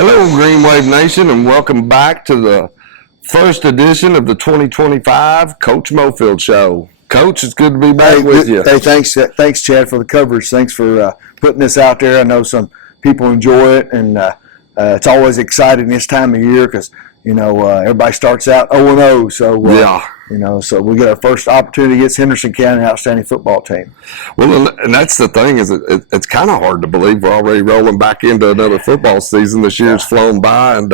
Hello, Green Wave Nation, and welcome back to the first edition of the 2025 Coach Mofield Show. Coach, it's good to be back with you. Hey, thanks, Chad, for the coverage. Thanks for putting this out there. I know some people enjoy it, and it's always exciting this time of year because everybody starts out 0-0. So so we get our first opportunity against Henderson County, outstanding football team. Well, and that's the thing is it's kind of hard to believe we're already rolling back into another football season. This year's flown by, and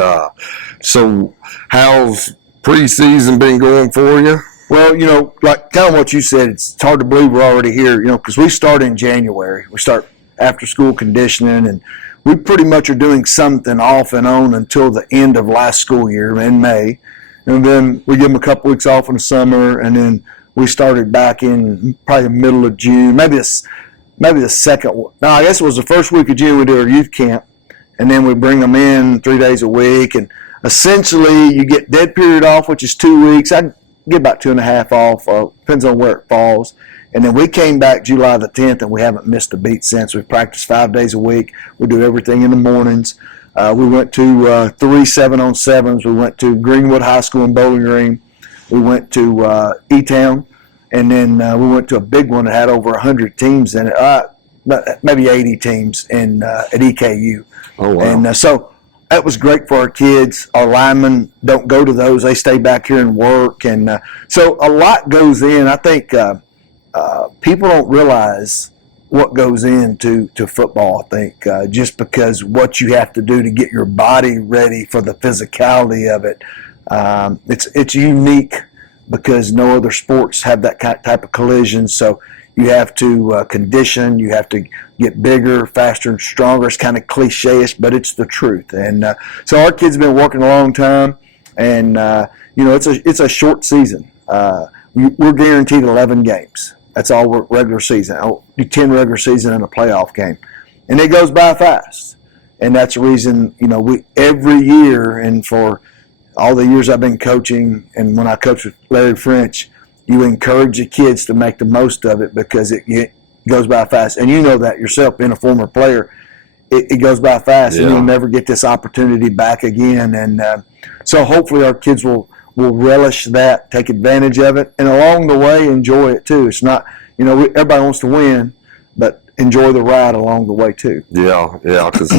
so how's preseason been going for you? Well, like kind of what you said, it's hard to believe we're already here, because we start in January. We start after school conditioning, and we pretty much are doing something off and on until the end of last school year in May. And then we give them a couple weeks off in the summer, and then we started back in probably the middle of June, maybe the second. No, I guess it was the first week of June we do our youth camp, and then we bring them in 3 days a week, and essentially you get dead period off, which is 2 weeks. I get about 2.5 off, depends on where it falls. And then we came back July the 10th, and we haven't missed a beat since. We've practiced 5 days a week. We do everything in the mornings. We went to 3 7-on-7s. We went to Greenwood High School in Bowling Green. We went to E-Town, and then we went to a big one that had over 100 teams in it, maybe 80 teams at EKU. Oh, wow. And so that was great for our kids. Our linemen don't go to those. They stay back here and work. And so a lot goes in. I think people don't realize what goes into football, I think, just because what you have to do to get your body ready for the physicality of it. It's unique because no other sports have that type of collision. So you have to condition, you have to get bigger, faster, and stronger. It's kind of cliche-ish, but it's the truth. And so our kids have been working a long time, and it's a short season. We're guaranteed 11 games. That's all regular season. I'll do 10 regular season and a playoff game. And it goes by fast. And that's the reason, we every year, and for all the years I've been coaching, and when I coached with Larry French, you encourage the kids to make the most of it because it goes by fast. And you know that yourself, being a former player, it goes by fast, and you'll never get this opportunity back again. And so hopefully our kids will relish that, take advantage of it, and along the way enjoy it too. It's not, everybody wants to win, but enjoy the ride along the way too. Yeah, because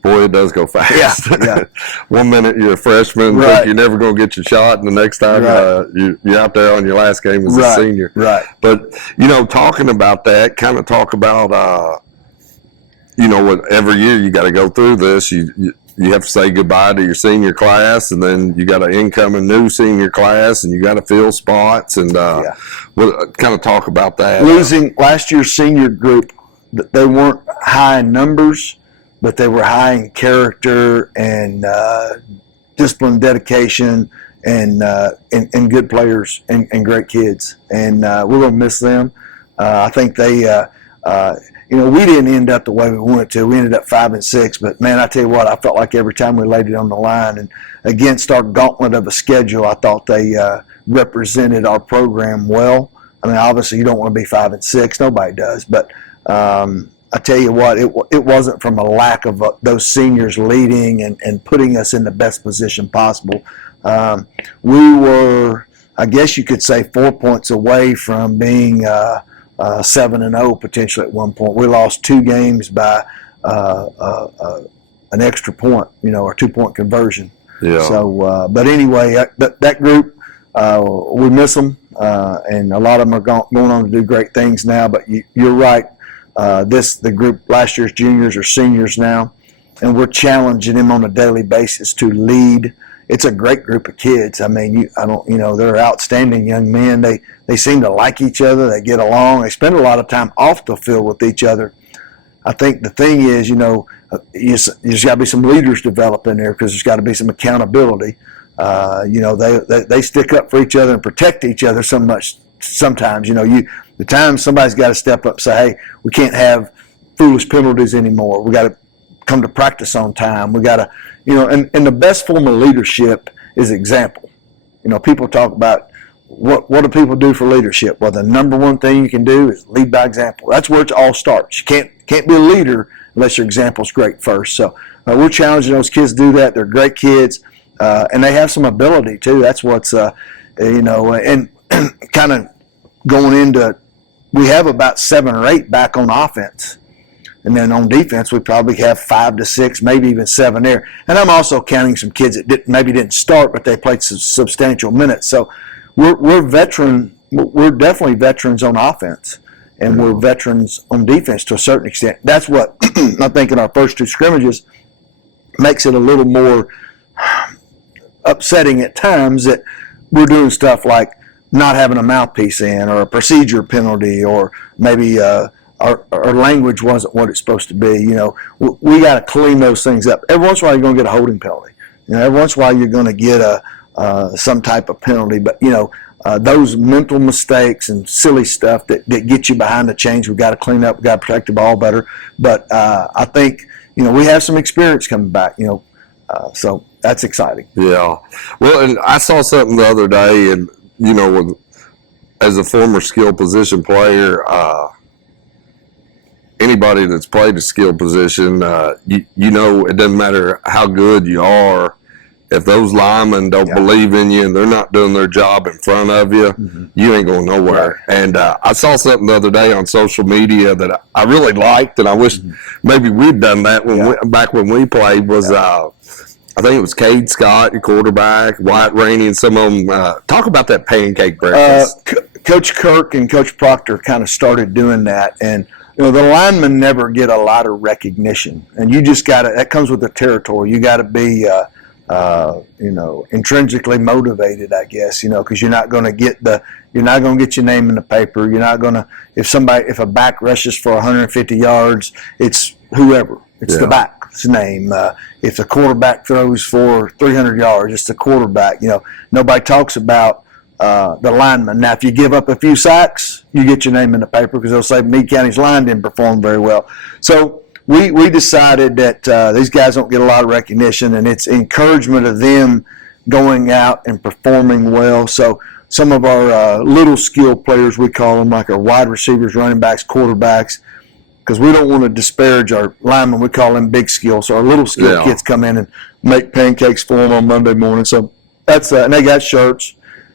boy, it does go fast. Yeah. 1 minute you're a freshman, Right. think you're never going to get your shot, and the next time you're out there on your last game as a senior. Right. But, talking about that, kind of talk about, what every year you got to go through this. You have to say goodbye to your senior class, and then you got an incoming new senior class, and you got to fill spots, and kind of talk about that. Losing last year's senior group, they weren't high in numbers, but they were high in character and discipline, dedication, and good players and great kids. And we're going to miss them. I think they we didn't end up the way we wanted to. We ended up 5-6, but man, I tell you what, I felt like every time we laid it on the line, and against our gauntlet of a schedule, I thought they represented our program well. I mean, obviously you don't want to be 5-6, nobody does, but I tell you what, it wasn't from a lack of those seniors leading and putting us in the best position possible. We were, I guess you could say, 4 points away from being 7-0 potentially at one point. We lost 2 games by an extra point, or 2-point conversion. Yeah. So, but anyway, that group, we miss them, and a lot of them are going on to do great things now. But you're right. The group, last year's juniors are seniors now, and we're challenging them on a daily basis to lead. It's a great group of kids. I mean, they're outstanding young men. They seem to like each other. They get along. They spend a lot of time off the field with each other. I think the thing is, there's got to be some leaders developing there because there's got to be some accountability. They stick up for each other and protect each other so much. Sometimes, the time somebody's got to step up and say, hey, we can't have foolish penalties anymore. We got to come to practice on time. We got to, and the best form of leadership is example. People talk about what do people do for leadership? Well, the number one thing you can do is lead by example. That's where it all starts. You can't be a leader unless your example's great first. So we're challenging those kids to do that. They're great kids, and they have some ability too. That's what's and kind of going into, we have about 7 or 8 back on offense. And then on defense, we probably have 5 to 6, maybe even 7 there. And I'm also counting some kids that maybe didn't start, but they played some substantial minutes. So we're veteran. We're definitely veterans on offense, and we're veterans on defense to a certain extent. That's what I think in our first 2 scrimmages makes it a little more upsetting at times, that we're doing stuff like not having a mouthpiece in, or a procedure penalty, or maybe our language wasn't what it's supposed to be. We got to clean those things up. Every once in a while, you're going to get a holding penalty. Every once in a while, you're going to get some type of penalty. But those mental mistakes and silly stuff that get you behind the chains, we've got to clean up. We've got to protect the ball better. But I think we have some experience coming back. So that's exciting. Yeah. Well, and I saw something the other day, and as a former skill position player, anybody that's played a skill position, it doesn't matter how good you are. If those linemen don't believe in you and they're not doing their job in front of you, you ain't going nowhere. Right. And I saw something the other day on social media that I really liked, and I wish maybe we'd done that back when we played. Was I think it was Cade Scott, your quarterback, Wyatt Rainey, and some of them. Talk about that pancake breakfast. Coach Kirk and Coach Proctor kind of started doing that, and the linemen never get a lot of recognition, and you just got to. That comes with the territory. You got to be, intrinsically motivated, I guess. Because you're not going to get your name in the paper. You're not going to. If a back rushes for 150 yards, it's whoever. It's the back's name. If the quarterback throws for 300 yards, it's the quarterback. Nobody talks about the lineman. Now, if you give up a few sacks, you get your name in the paper, because they'll say Meade County's line didn't perform very well. So we decided that these guys don't get a lot of recognition, and it's encouragement of them going out and performing well. So some of our little skill players, we call them, like our wide receivers, running backs, quarterbacks, because we don't want to disparage our linemen. We call them big skill. So our little skill kids come in and make pancakes for them on Monday morning. So that's and they got shirts.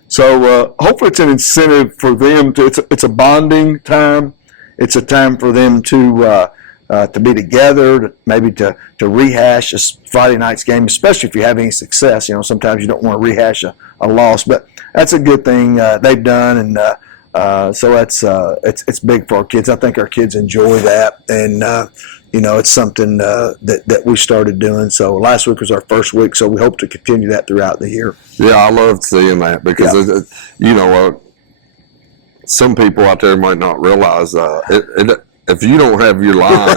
So hopefully it's an incentive for them to. It's a bonding time. It's a time for them to be together, maybe to rehash a Friday night's game, especially if you're having success. Sometimes you don't want to rehash a loss, but that's a good thing they've done, and so that's it's big for our kids. I think our kids enjoy that, and it's something that we started doing. So last week was our first week, so we hope to continue that throughout the year. Yeah, I love seeing that, because some people out there might not realize if you don't have your line,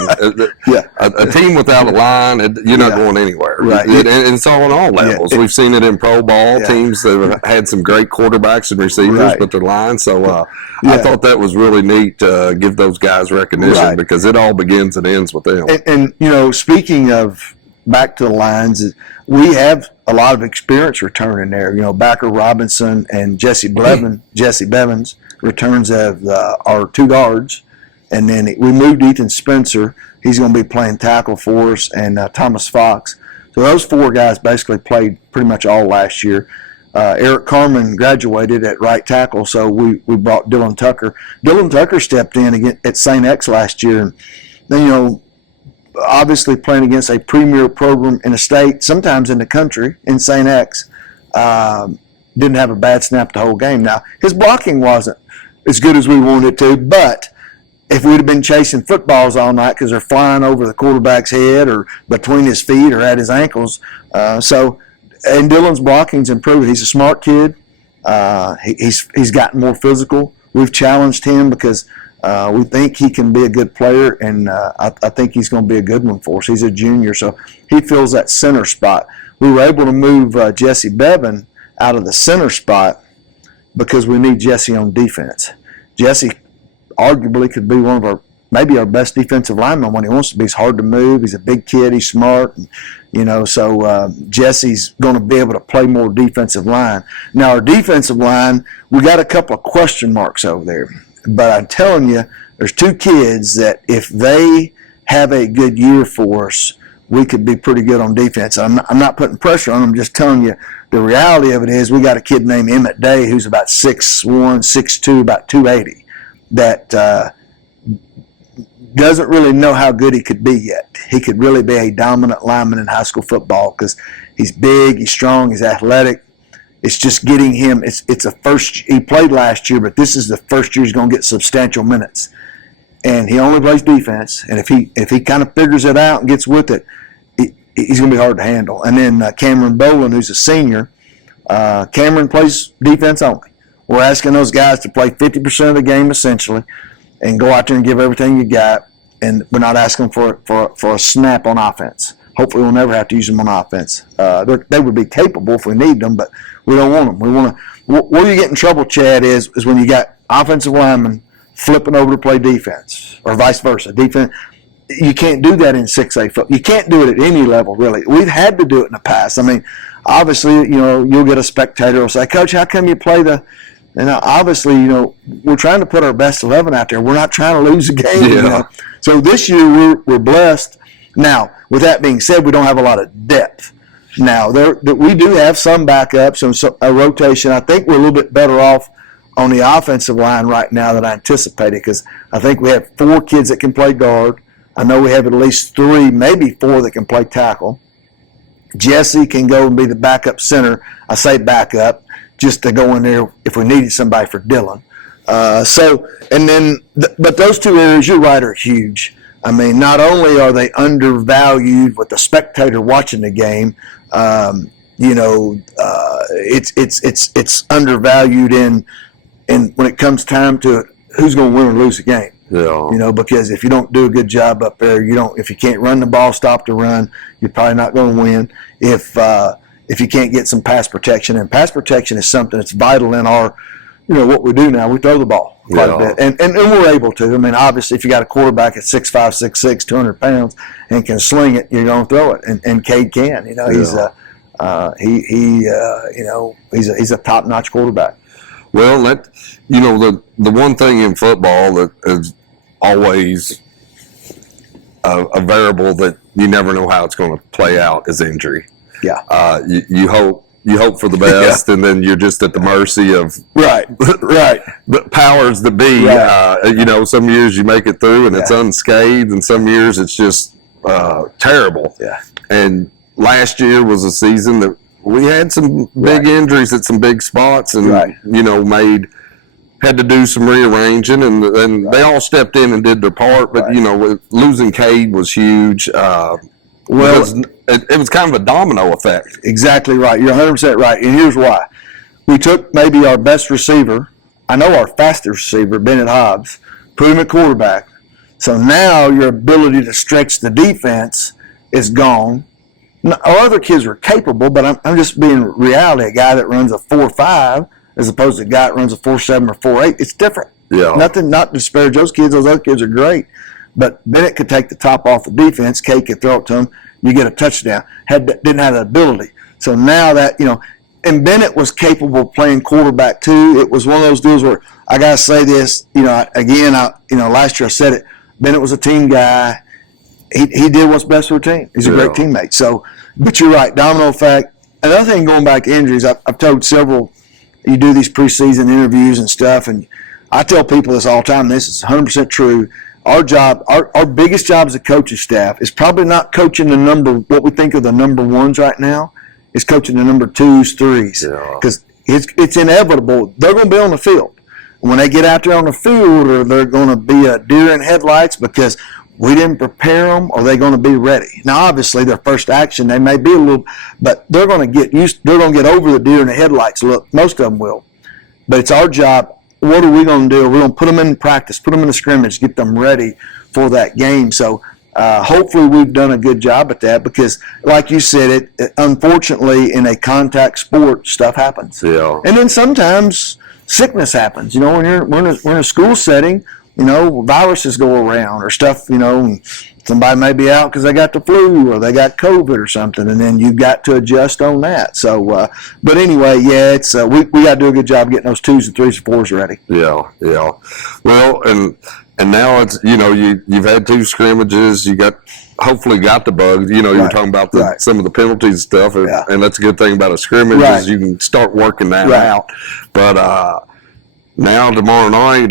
a team without a line, you're not going anywhere. Right. And it's all on all levels. We've seen it in pro ball, teams that have had some great quarterbacks and receivers, but their line. So I thought that was really neat to give those guys recognition, because it all begins and ends with them. And speaking of back to the lines, we have a lot of experience returning there. Backer Robinson and Jesse Bevins returns as our 2 guards. And then we moved Ethan Spencer. He's going to be playing tackle for us, and Thomas Fox. So those 4 guys basically played pretty much all last year. Eric Carmen graduated at right tackle, so we brought Dylan Tucker. Dylan Tucker stepped in again at St. X last year. And then, obviously playing against a premier program in the state, sometimes in the country, in St. X, didn't have a bad snap the whole game. Now, his blocking wasn't as good as we wanted it to, but if we'd have been chasing footballs all night because they're flying over the quarterback's head or between his feet or at his ankles. And Dylan's blocking's improved. He's a smart kid. He's gotten more physical. We've challenged him because we think he can be a good player, and I think he's going to be a good one for us. He's a junior, so he fills that center spot. We were able to move Jesse Bevan out of the center spot because we need Jesse on defense. Jesse arguably could be one of maybe our best defensive linemen when he wants to be. He's hard to move. He's a big kid. He's smart. So Jesse's going to be able to play more defensive line. Now, our defensive line, we got a couple of question marks over there. But I'm telling you, there's 2 kids that if they have a good year for us, we could be pretty good on defense. I'm not putting pressure on them. I'm just telling you the reality of it is we got a kid named Emmett Day who's about 6'1", 6'2", about 280 that doesn't really know how good he could be yet. He could really be a dominant lineman in high school football because he's big, he's strong, he's athletic. It's just getting him. It's a first. He played last year, but this is the first year he's going to get substantial minutes. And he only plays defense. And if he kind of figures it out and gets with it, he's going to be hard to handle. And then Cameron Boland, who's a senior, Cameron plays defense only. We're asking those guys to play 50% of the game essentially, and go out there and give everything you got. And we're not asking for a snap on offense. Hopefully we'll never have to use them on offense. They would be capable if we need them, but we don't want them. We want to. Where you get in trouble, Chad, is when you got offensive linemen flipping over to play defense, or vice versa. Defense, you can't do that in 6A football. You can't do it at any level, really. We've had to do it in the past. I mean, obviously, you'll get a spectator who'll say, "Coach, how come you play the?" And obviously, we're trying to put our best 11 out there. We're not trying to lose a game. Yeah. So this year we're blessed. Now, with that being said, we don't have a lot of depth. Now, we do have some backups and a rotation. I think we're a little bit better off on the offensive line right now than I anticipated because I think we have 4 kids that can play guard. I know we have at least 3, maybe 4 that can play tackle. Jesse can go and be the backup center. I say backup just to go in there if we needed somebody for Dylan. But those 2 areas, you're right, are huge. I mean, not only are they undervalued with the spectator watching the game, it's undervalued in when it comes time to who's going to win or lose the game. Yeah. Because if you don't do a good job up there, if you can't run the ball, stop the run, you're probably not going to win. If you can't get some pass protection, and pass protection is something that's vital in our, what we do now. We throw the ball quite a bit, and we're able to. I mean, obviously, if you got a quarterback at 6'5", 6'6", 200 pounds, and can sling it, you're going to throw it. And Cade can. He's a top-notch quarterback. Well, the one thing in football that is always a variable that you never know how it's going to play out is injury. Yeah. You hope for the best, and then you're just at the mercy of right the powers that be. Right. Some years you make it through and it's unscathed, and some years it's just terrible. Yeah. And last year was a season that we had some big injuries at some big spots, and had to do some rearranging, and they all stepped in and did their part. But losing Cade was huge. It was kind of a domino effect. Exactly right. You're 100% right. And here's why. We took maybe our best receiver, I know our fastest receiver, Bennett Hobbs, put him at quarterback. So now your ability to stretch the defense is gone. Our other kids were capable, but I'm just being reality. A guy that runs a 4.5 as opposed to a guy that runs a 4.7 or 4.8, it's different. Yeah. Nothing, not to disparage those kids. Those other kids are great. But Bennett could take the top off the defense. Kate could throw it to him. You get a touchdown. Didn't have the ability. So now that, and Bennett was capable of playing quarterback too. It was one of those deals where I got to say this, last year I said it. Bennett was a team guy. He did what's best for the team. He's a great teammate. So, but you're right, domino effect. Another thing going back to injuries, I've told several, you do these preseason interviews and stuff, and I tell people this all the time, and this is 100% true. Our job, our biggest job as a coaching staff is probably not coaching what we think of the number ones right now, is coaching the number 2s, 3s. Because it's inevitable. They're going to be on the field. When they get out there on the field, or they're going to be a deer in headlights because we didn't prepare them, or they're going to be ready. Now, obviously, their first action, they may be a little, but they're going to get used. They're going to get over the deer in the headlights. Look, most of them will. But it's our job. What are we going to do? We're going to put them in practice, put them in the scrimmage, get them ready for that game. So hopefully we've done a good job at that because, like you said, unfortunately, in a contact sport, stuff happens. Yeah. And then sometimes sickness happens. When we're in a school setting, viruses go around or stuff, and somebody may be out because they got the flu or they got COVID or something, and then you've got to adjust on that. So, but anyway, it's we got to do a good job getting those 2s and 3s and 4s ready. Yeah. Well, and And now it's, you've had 2 scrimmages. You hopefully got the bugs. You were talking about some of the penalties and stuff, and that's a good thing about a scrimmage is you can start working that out. But now tomorrow night,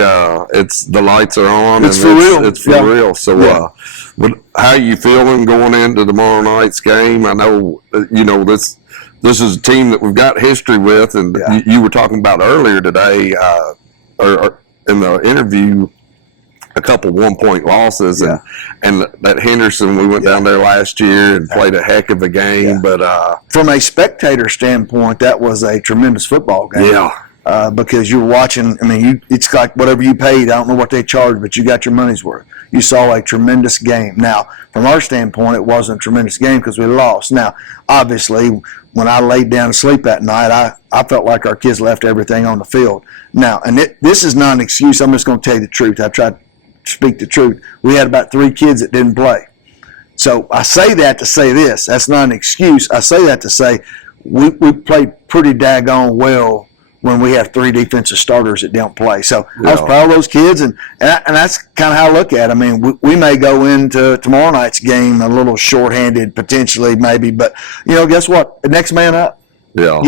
it's the lights are on. It's for real. It's for real. So, how are you feeling going into tomorrow night's game? I know, this is a team that we've got history with, and you were talking about earlier today, or in the interview, a couple 1-point losses, and that Henderson, we went down there last year and played a heck of a game. But from a spectator standpoint, that was a tremendous football game. Yeah. Because you're watching. I mean, it's like whatever you paid. I don't know what they charged, but you got your money's worth. You saw a tremendous game. Now, from our standpoint, it wasn't a tremendous game because we lost. Now, obviously, when I laid down to sleep that night, I felt like our kids left everything on the field. Now, and this is not an excuse. I'm just going to tell you the truth. I tried to speak the truth. We had about 3 kids that didn't play. So I say that to say this. That's not an excuse. I say that to say we played pretty daggone well when we have 3 defensive starters that don't play. So I was proud of those kids, and that's kind of how I look at it. I mean, we may go into tomorrow night's game a little shorthanded, potentially, maybe, but, guess what? The next man up. Yeah.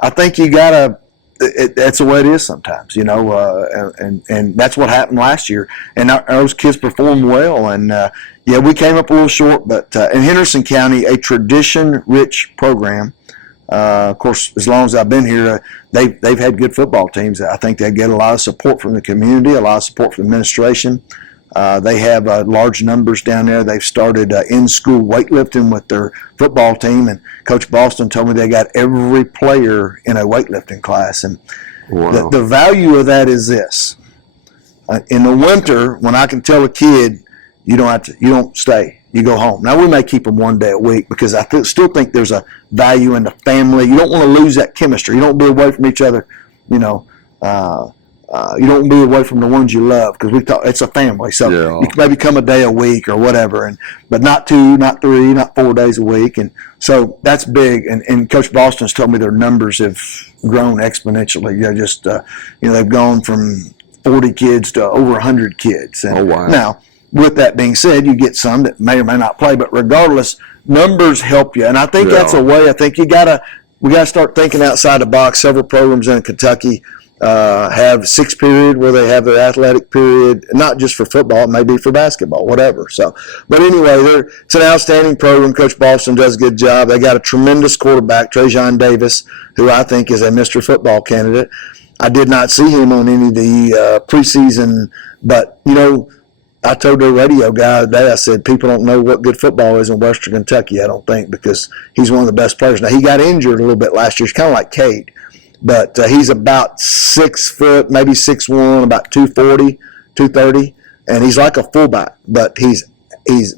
I think you got to that's the way it is sometimes, and that's what happened last year. And those kids performed well, and we came up a little short, but in Henderson County, a tradition-rich program. Of course, as long as I've been here, they've had good football teams. I think they get a lot of support from the community, a lot of support from the administration. They have large numbers down there. They've started in-school weightlifting with their football team, and Coach Boston told me they got every player in a weightlifting class. And the value of that is this: in the winter, when I can tell a kid, you don't stay. You go home. Now, we may keep them 1 day a week because I still think there's a value in the family. You don't want to lose that chemistry. You don't be away from each other. You don't be away from the ones you love because it's a family. So you can maybe come a day a week or whatever, but not 2, not 3, not 4 days a week. And so that's big. And Coach Boston's told me their numbers have grown exponentially. They've gone from 40 kids to over 100 kids. And now, with that being said, you get some that may or may not play, but regardless, numbers help you. And I think that's a way. I think we got to start thinking outside the box. Several programs in Kentucky have 6 period where they have their athletic period, not just for football, it may be for basketball, whatever. So, but anyway, it's an outstanding program. Coach Boston does a good job. They got a tremendous quarterback, Trajan Davis, who I think is a Mr. Football candidate. I did not see him on any of the preseason, but, I told the radio guy today, I said, people don't know what good football is in Western Kentucky, I don't think, because he's one of the best players. Now, he got injured a little bit last year. He's kind of like Cade, but he's about 6 foot, maybe 6'1", about 240, 230, and he's like a fullback, but he's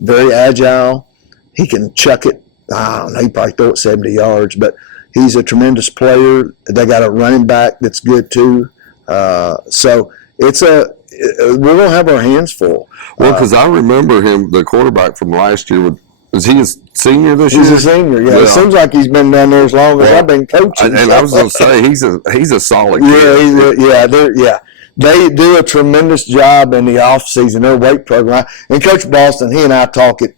very agile. He can chuck it. I don't know, he probably throw it 70 yards, but he's a tremendous player. They got a running back that's good, too. So we're going to have our hands full. Well, because I remember him, the quarterback from last year. Was he a senior this year? He's a senior, yeah. It seems like he's been down there as long as I've been coaching. And I was going to say, he's a solid kid. They do a tremendous job in the off season, their weight program. And Coach Boston, he and I talk it.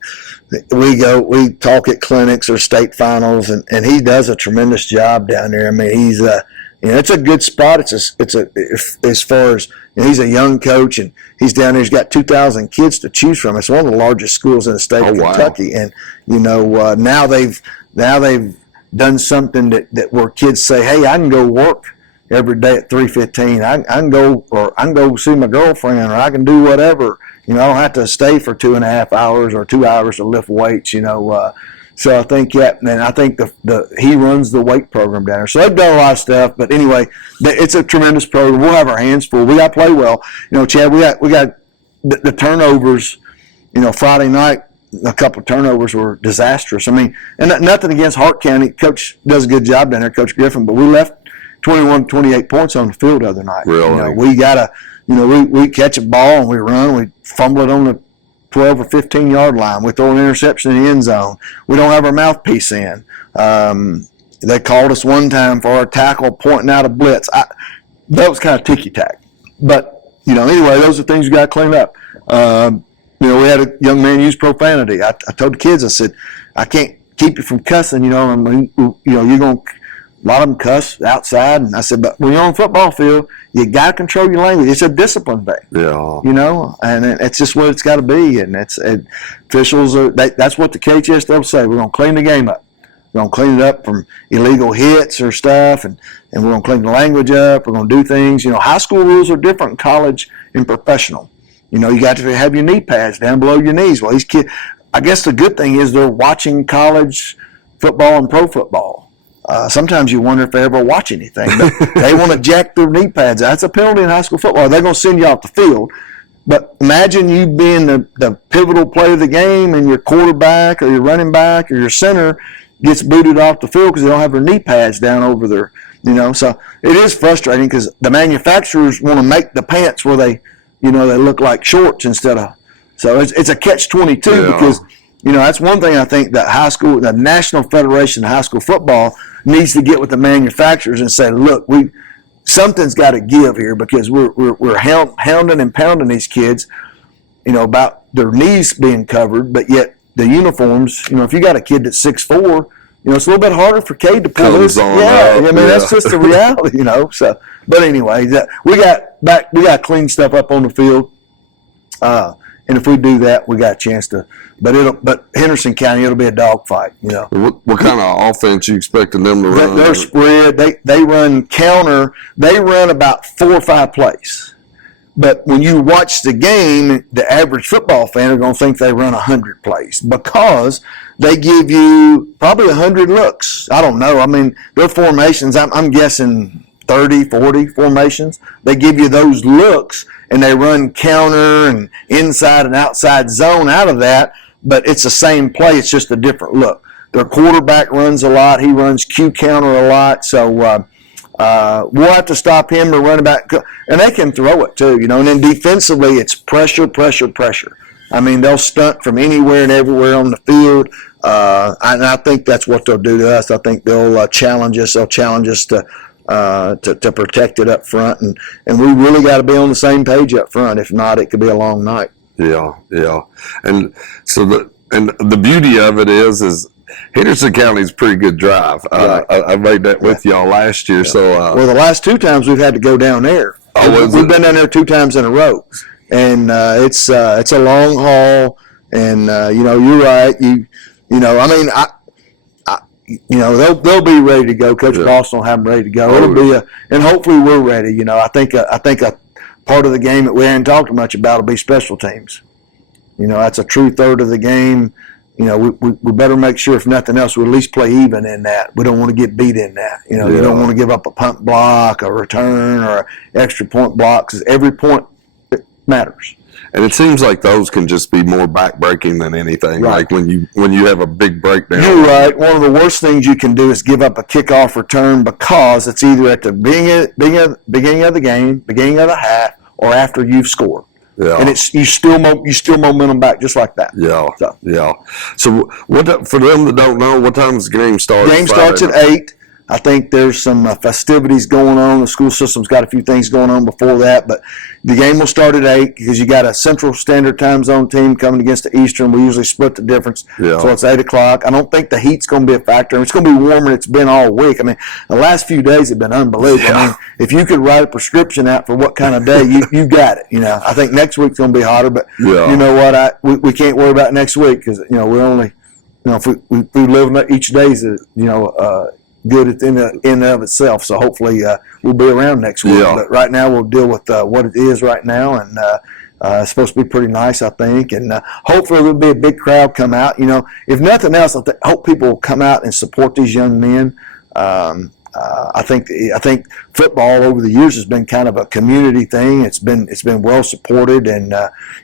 We talk at clinics or state finals, and he does a tremendous job down there. I mean, he's it's a good spot. As far as he's a young coach, and he's down there. He's got 2,000 kids to choose from. It's one of the largest schools in the state of Kentucky. And now they've done something that where kids say, "Hey, I can go work every day at 3:15. I can go see my girlfriend, or I can do whatever. I don't have to stay for 2.5 hours or 2 hours to lift weights. So I think, and I think he runs the weight program down there. So they've done a lot of stuff. But anyway, it's a tremendous program. We'll have our hands full. We got to play well. Chad, we got the turnovers. Friday night, a couple of turnovers were disastrous. I mean, and nothing against Hart County. Coach does a good job down there, Coach Griffin. But we left 21, 28 points on the field the other night. Really? We got to, we catch a ball and we run. We fumble it on the 12 or 15-yard line. We throw an interception in the end zone. We don't have our mouthpiece in. They called us one time for our tackle pointing out a blitz. That was kind of ticky-tack. But Anyway, those are things you got to clean up. We had a young man use profanity. I told the kids, I said, I can't keep you from cussing. I mean, you're going to, a lot of them cuss outside. And I said, but when you're on the football field, you got to control your language. It's a discipline thing. Yeah. And it's just what it's got to be. And officials that's what the KHSW say. We're going to clean the game up. We're going to clean it up from illegal hits or stuff, and we're going to clean the language up. We're going to do things. High school rules are different in college and professional. You got to have your knee pads down below your knees. Well, these kids, I guess the good thing is they're watching college football and pro football. Sometimes you wonder if they ever watch anything, but they want to jack their knee pads. That's a penalty in high school football. They're going to send you off the field. But imagine you being the pivotal play of the game, and your quarterback or your running back or your center gets booted off the field because they don't have their knee pads down over their, So it is frustrating because the manufacturers want to make the pants where they look like shorts instead of. So it's a catch-22 because, that's one thing I think that the National Federation of High School Football needs to get with the manufacturers and say, look, something's got to give here because we're hounding and pounding these kids, about their knees being covered, but yet the uniforms, if you got a kid that's 6'4", it's a little bit harder for Cade to pull this. That's just the reality, So, but anyway, we got to clean stuff up on the field, and if we do that, we got a chance to. But Henderson County, it'll be a dogfight, What kind of offense you expecting them to run? They're spread. They run counter. They run about 4 or 5 plays. But when you watch the game, the average football fan are going to think they run 100 plays because they give you probably 100 looks. I don't know. I mean, their formations, I'm guessing 30, 40 formations. They give you those looks, and they run counter and inside and outside zone out of that, but it's the same play. It's just a different look. Their quarterback runs a lot. He runs Q counter a lot, so we'll have to stop him or run back, and they can throw it too, And then defensively, it's pressure, pressure, pressure. I mean, they'll stunt from anywhere and everywhere on the field, and I think that's what they'll do to us. I think they'll challenge us. They'll challenge us to protect it up front, and we really got to be on the same page up front. If not, it could be a long night. Yeah, and so the beauty of it is Henderson County is a pretty good drive. Right. I made that with y'all last year. Yeah. So the last 2 times we've had to go down there. We've been down there 2 times in a row, and it's a long haul. And you're right. They'll be ready to go. Coach Boston will have them ready to go. It'll be and hopefully we're ready. I think a part of the game that we haven't talked much about will be special teams. That's a true third of the game. We better make sure, if nothing else, we at least play even in that. We don't want to get beat in that. You don't want to give up a punt block, a return, or an extra point block, because every point matters. And it seems like those can just be more back-breaking than anything. Right. Like when you have a big breakdown. You're right. One of the worst things you can do is give up a kickoff return because it's either at the beginning of the game, beginning of the half, or after you've scored. Yeah. And you still momentum back just like that. Yeah. So for them that don't know, what time does the game start? The game starts at 8. I think there's some festivities going on. The school system's got a few things going on before that, but the game will start at 8 because you got a Central Standard Time Zone team coming against the Eastern. We usually split the difference, so it's 8 o'clock. I don't think the heat's going to be a factor. It's going to be warmer than it's been all week. I mean, the last few days have been unbelievable. Yeah. I mean, if you could write a prescription out for what kind of day, you got it. I think next week's going to be hotter, but you know what? We can't worry about next week because we're only if we live each day is good at the end and of itself. So hopefully we'll be around next week. Yeah. But right now we'll deal with what it is right now, and it's supposed to be pretty nice, I think. And hopefully there'll be a big crowd come out. If nothing else, I hope people will come out and support these young men. I think football over the years has been kind of a community thing. It's been well supported, and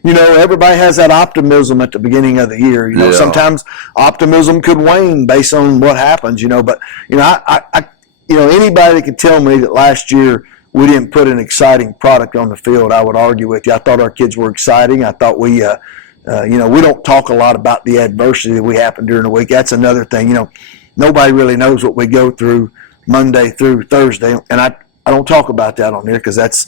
everybody has that optimism at the beginning of the year. Sometimes optimism could wane based on what happens. But anybody that could tell me that last year we didn't put an exciting product on the field, I would argue with you. I thought our kids were exciting. I thought we don't talk a lot about the adversity that we happen during the week. That's another thing. Nobody really knows what we go through Monday through Thursday, and I don't talk about that on here because that's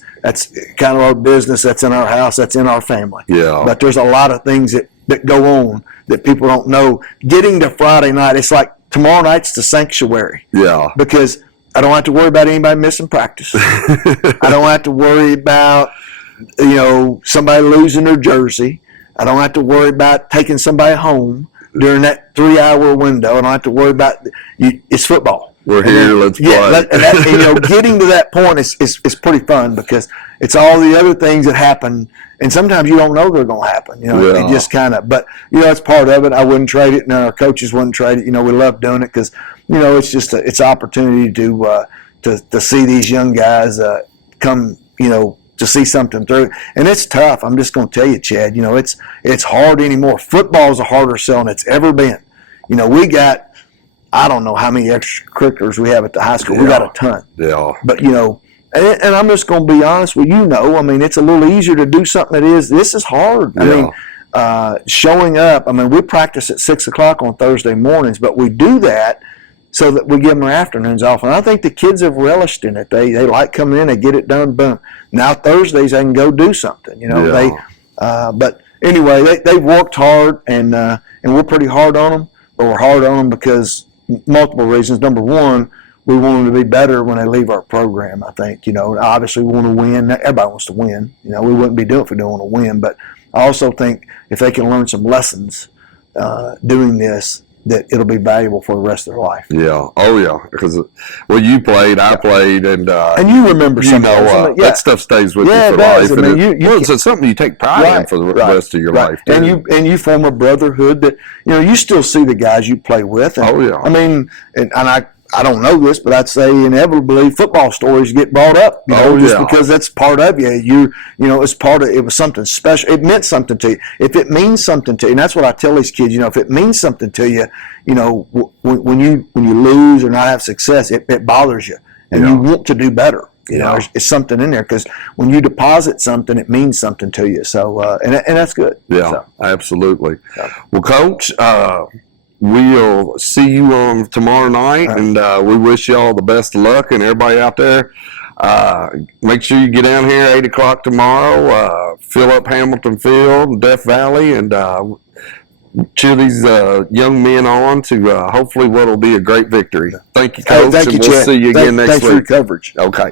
kind of our business. That's in our house. That's in our family. Yeah. But there's a lot of things that go on that people don't know. Getting to Friday night, it's like tomorrow night's the sanctuary. Yeah. Because I don't have to worry about anybody missing practice. I don't have to worry about, somebody losing their jersey. I don't have to worry about taking somebody home during that 3-hour window. I don't have to worry about it's football. We're here. Let's play. Getting to that point is pretty fun because it's all the other things that happen, and sometimes you don't know they're going to happen. It just kind of. But it's part of it. I wouldn't trade it, and our coaches wouldn't trade it. We love doing it because it's just it's opportunity to see these young guys come. To see something through, and it's tough. I'm just going to tell you, Chad. It's hard anymore. Football is a harder sell than it's ever been. We got. I don't know how many extracurriculars we have at the high school. We got a ton. Yeah. But, and I'm just going to be honest with it's a little easier to do something this is hard. Showing up, we practice at 6 o'clock on Thursday mornings, but we do that so that we give them their afternoons off. And I think the kids have relished in it. They like coming in, they get it done, boom. Now Thursdays they can go do something, but anyway, they've worked hard and we're pretty hard on them, but we're hard on them because multiple reasons. Number one, we want them to be better when they leave our program, I think. Obviously we want to win. Everybody wants to win. We wouldn't be doing it if we don't want to win. But I also think if they can learn some lessons doing this, that it'll be valuable for the rest of their life. Yeah. Oh, yeah. Because, you played, I played, and you remember some of that stuff stays with you for life. It's something you take pride in for the rest of your life, too. And you form a brotherhood that, you still see the guys you play with. And, I don't know this, but I'd say inevitably football stories get brought up, because that's part of you. It's part of, it was something special. It meant something to you. If it means something to you, and that's what I tell these kids, if it means something to you, when you lose or not have success, it bothers you. And you want to do better. It's something in there because when you deposit something, it means something to you. So, and that's good. Yeah, so. Absolutely. Yeah. Well, Coach, we'll see you on tomorrow night, and we wish you all the best of luck, and everybody out there, make sure you get down here 8 o'clock tomorrow, fill up Hamilton Field and Death Valley, and cheer these young men on to hopefully what will be a great victory. Thank you, Coach, thank you, and we'll Chad. see you again next week. Thanks for your coverage. Okay.